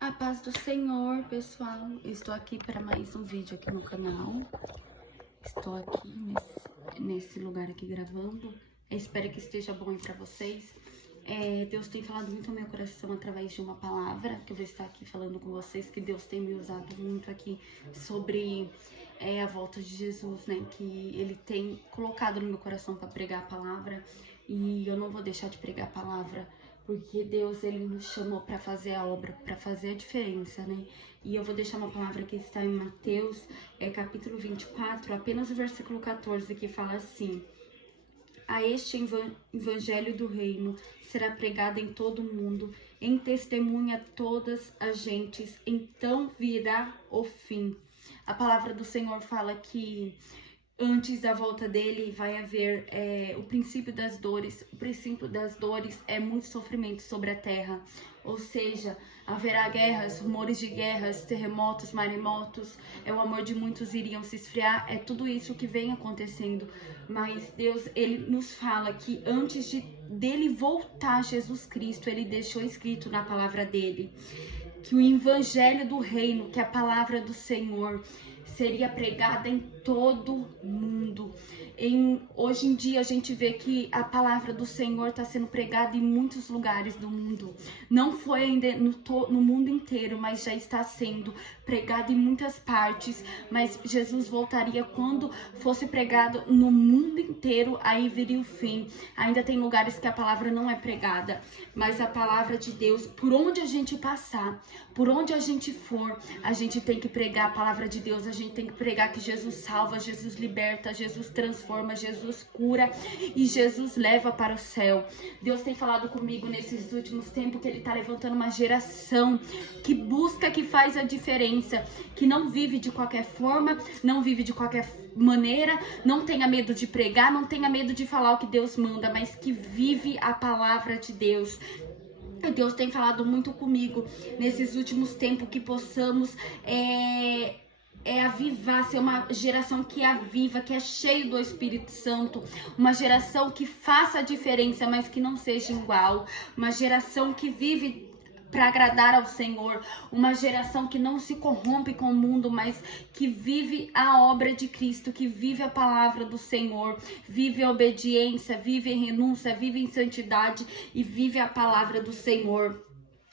A paz do Senhor, pessoal. Eu estou aqui para mais um vídeo aqui no canal. Estou aqui nesse lugar aqui gravando. Eu espero que esteja bom aí para vocês. Deus tem falado muito ao meu coração através de uma palavra que eu vou estar aqui falando com vocês, que Deus tem me usado muito aqui sobre a volta de Jesus, né? Que Ele tem colocado no meu coração para pregar a palavra, e eu não vou deixar de pregar a palavra, porque Deus, Ele nos chamou para fazer a obra, para fazer a diferença, né? E eu vou deixar uma palavra que está em Mateus, capítulo 24, apenas o versículo 14, que fala assim: a este evangelho do reino será pregado em todo o mundo, em testemunha a todas as gentes, então virá o fim. A palavra do Senhor fala que antes da volta dele vai haver o princípio das dores. O princípio das dores é muito sofrimento sobre a terra. Ou seja, haverá guerras, rumores de guerras, terremotos, maremotos. O amor de muitos iriam se esfriar. É tudo isso que vem acontecendo. Mas Deus, Ele nos fala que antes dele voltar, Jesus Cristo, Ele deixou escrito na palavra dele que o evangelho do reino, que é a palavra do Senhor, seria pregada em todo mundo. Hoje em dia a gente vê que a palavra do Senhor está sendo pregada em muitos lugares do mundo. Não foi ainda no mundo inteiro, mas já está sendo pregada em muitas partes. Mas Jesus voltaria quando fosse pregado no mundo inteiro, aí viria o fim. Ainda tem lugares que a palavra não é pregada, mas a palavra de Deus, por onde a gente passar, por onde a gente for, a gente tem que pregar a palavra de Deus. A gente tem que pregar que Jesus salva, Jesus liberta, Jesus transforma, Jesus cura e Jesus leva para o céu. Deus tem falado comigo nesses últimos tempos que Ele está levantando uma geração que busca, que faz a diferença, que não vive de qualquer forma, não vive de qualquer maneira, não tenha medo de pregar, não tenha medo de falar o que Deus manda, mas que vive a palavra de Deus. Deus tem falado muito comigo nesses últimos tempos que possamos avivar, ser uma geração que aviva, que é cheia do Espírito Santo, uma geração que faça a diferença, mas que não seja igual, uma geração que vive para agradar ao Senhor, uma geração que não se corrompe com o mundo, mas que vive a obra de Cristo, que vive a palavra do Senhor, vive a obediência, vive em renúncia, vive em santidade e vive a palavra do Senhor.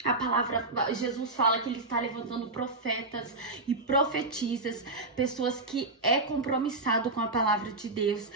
A palavra, Jesus fala que Ele está levantando profetas e profetisas, pessoas que compromissado com a palavra de Deus.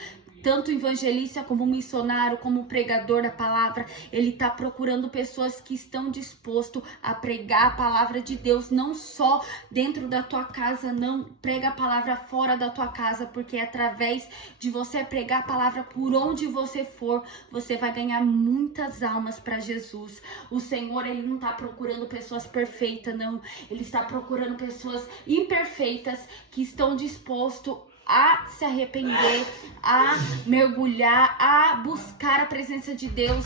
Tanto evangelista como missionário, como pregador da palavra, Ele está procurando pessoas que estão dispostos a pregar a palavra de Deus, não só dentro da tua casa, não, prega a palavra fora da tua casa, porque através de você pregar a palavra por onde você for, você vai ganhar muitas almas para Jesus. O Senhor, Ele não está procurando pessoas perfeitas, não, Ele está procurando pessoas imperfeitas que estão dispostos a se arrepender, a mergulhar, a buscar a presença de Deus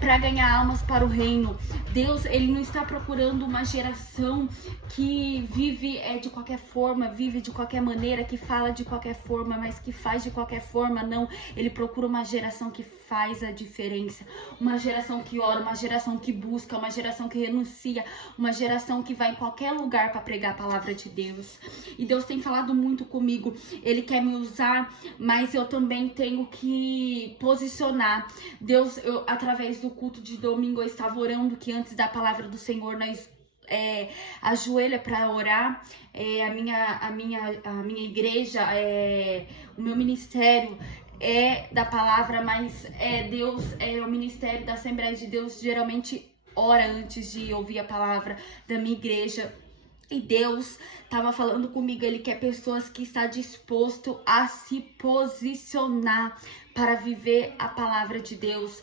para ganhar almas para o reino. Deus, Ele não está procurando uma geração que vive de qualquer forma, vive de qualquer maneira, que fala de qualquer forma, mas que faz de qualquer forma. Não, Ele procura uma geração que faz a diferença, uma geração que ora, uma geração que busca, uma geração que renuncia, uma geração que vai em qualquer lugar para pregar a palavra de Deus. E Deus tem falado muito comigo, Ele quer me usar, mas eu também tenho que posicionar. Deus, através do culto de domingo, eu estava orando que antes da palavra do Senhor nós ajoelha para orar. A minha igreja, o meu ministério da palavra, mas Deus, o ministério da Assembleia de Deus geralmente ora antes de ouvir a palavra da minha igreja. E Deus estava falando comigo, Ele quer pessoas que estão dispostas a se posicionar para viver a palavra de Deus.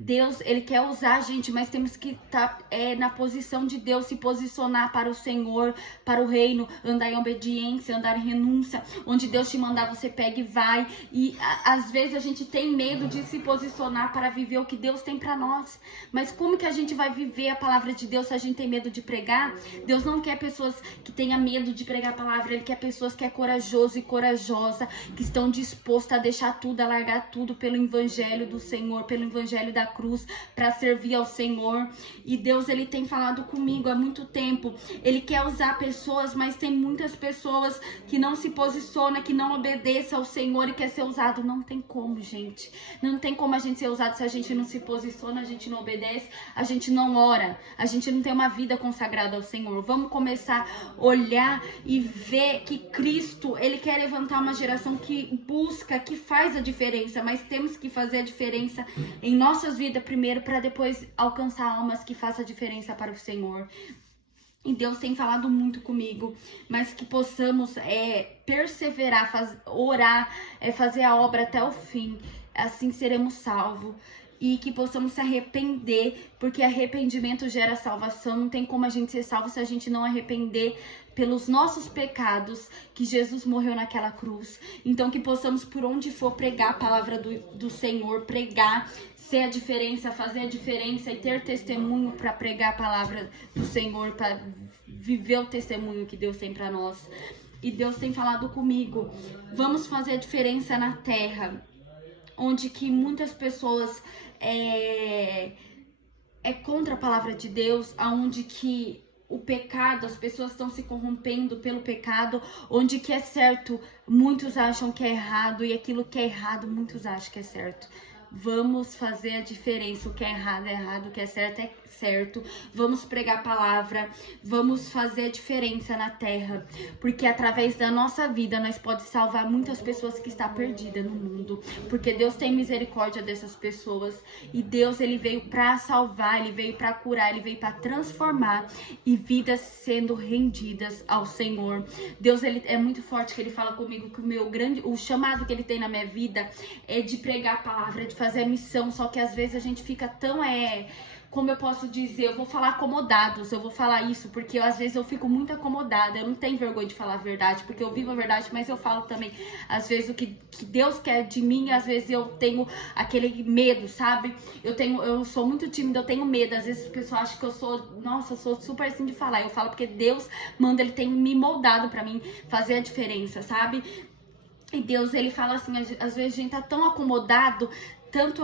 Deus, Ele quer usar a gente, mas temos que estar na posição de Deus, se posicionar para o Senhor, para o reino, andar em obediência, andar em renúncia. Onde Deus te mandar, você pega e vai. E às vezes a gente tem medo de se posicionar para viver o que Deus tem para nós. Mas como que a gente vai viver a palavra de Deus se a gente tem medo de pregar? Deus não quer pessoas que tenham medo de pregar a palavra. Ele quer pessoas que é corajoso e corajosa, que estão dispostas a deixar tudo, a largar tudo pelo evangelho do Senhor, pelo evangelho da cruz para servir ao Senhor. E Deus, ele tem falado comigo há muito tempo. Ele quer usar pessoas, mas tem muitas pessoas que não se posicionam, que não obedeçam ao Senhor e quer ser usado. Não tem como, gente. Não tem como a gente ser usado se a gente não se posiciona, a gente não obedece, a gente não ora, a gente não tem uma vida consagrada ao Senhor. Vamos começar a olhar e ver que Cristo, ele quer levantar uma geração que busca, que faz a diferença, mas temos que fazer a diferença em nossas vidas primeiro, para depois alcançar almas que façam a diferença para o Senhor. E Deus tem falado muito comigo, mas que possamos perseverar, orar, fazer a obra até o fim, assim seremos salvos. E que possamos se arrepender, porque arrependimento gera salvação. Não tem como a gente ser salvo se a gente não arrepender pelos nossos pecados, que Jesus morreu naquela cruz. Então que possamos, por onde for, pregar a palavra do Senhor, pregar, ser a diferença, fazer a diferença e ter testemunho para pregar a palavra do Senhor, para viver o testemunho que Deus tem para nós. E Deus tem falado comigo, vamos fazer a diferença na terra, onde que muitas pessoas é contra a palavra de Deus, aonde que o pecado, as pessoas estão se corrompendo pelo pecado, onde que é certo, muitos acham que é errado, e aquilo que é errado, muitos acham que é certo. Vamos fazer a diferença, o que é errado, o que é certo, vamos pregar a palavra, vamos fazer a diferença na terra, porque através da nossa vida nós podemos salvar muitas pessoas que estão perdidas no mundo, porque Deus tem misericórdia dessas pessoas, e Deus, ele veio para salvar, ele veio para curar, ele veio para transformar, e vidas sendo rendidas ao Senhor. Deus, ele é muito forte, que ele fala comigo que o chamado que ele tem na minha vida é de pregar a palavra, de fazer a missão, só que às vezes a gente fica tão, como eu posso dizer, eu vou falar acomodados, eu vou falar isso, porque às vezes eu fico muito acomodada, eu não tenho vergonha de falar a verdade, porque eu vivo a verdade, mas eu falo também, às vezes, o que Deus quer de mim, às vezes eu tenho aquele medo, sabe? Eu sou muito tímida, eu tentenho medo, às vezes as pessoas acham que eu sou super assim de falar, eu falo porque Deus manda, ele tem me moldado pra mim fazer a diferença, sabe? E Deus, ele fala assim, às vezes a gente tá tão acomodado, tanto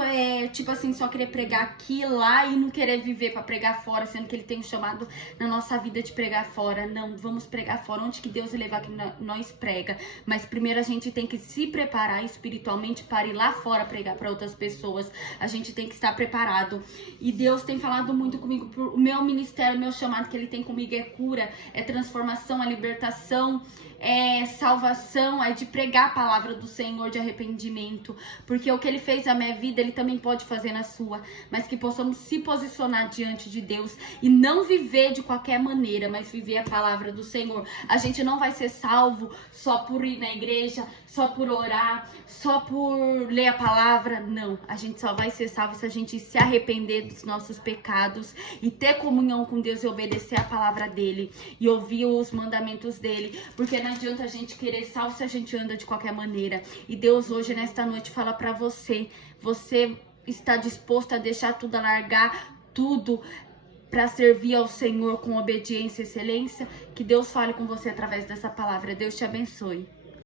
tipo assim, só querer pregar aqui, lá e não querer viver para pregar fora, sendo que ele tem um chamado na nossa vida de pregar fora. Não, vamos pregar fora, onde que Deus levar que nós prega. Mas primeiro a gente tem que se preparar espiritualmente para ir lá fora pregar para outras pessoas. A gente tem que estar preparado. E Deus tem falado muito comigo, o meu ministério, o meu chamado que ele tem comigo é cura, é transformação, é libertação, é salvação, é de pregar a palavra do Senhor, de arrependimento, porque o que ele fez na minha vida, ele também pode fazer na sua, mas que possamos se posicionar diante de Deus e não viver de qualquer maneira, mas viver a palavra do Senhor. A gente não vai ser salvo só por ir na igreja, só por orar, só por ler a palavra, não. A gente só vai ser salvo se a gente se arrepender dos nossos pecados e ter comunhão com Deus e obedecer a palavra dele e ouvir os mandamentos dele, porque não adianta a gente querer salvo se a gente anda de qualquer maneira. E Deus hoje, nesta noite, fala pra você está disposto a deixar tudo, a largar tudo para servir ao Senhor com obediência e excelência? Que Deus fale com você através dessa palavra. Deus te abençoe.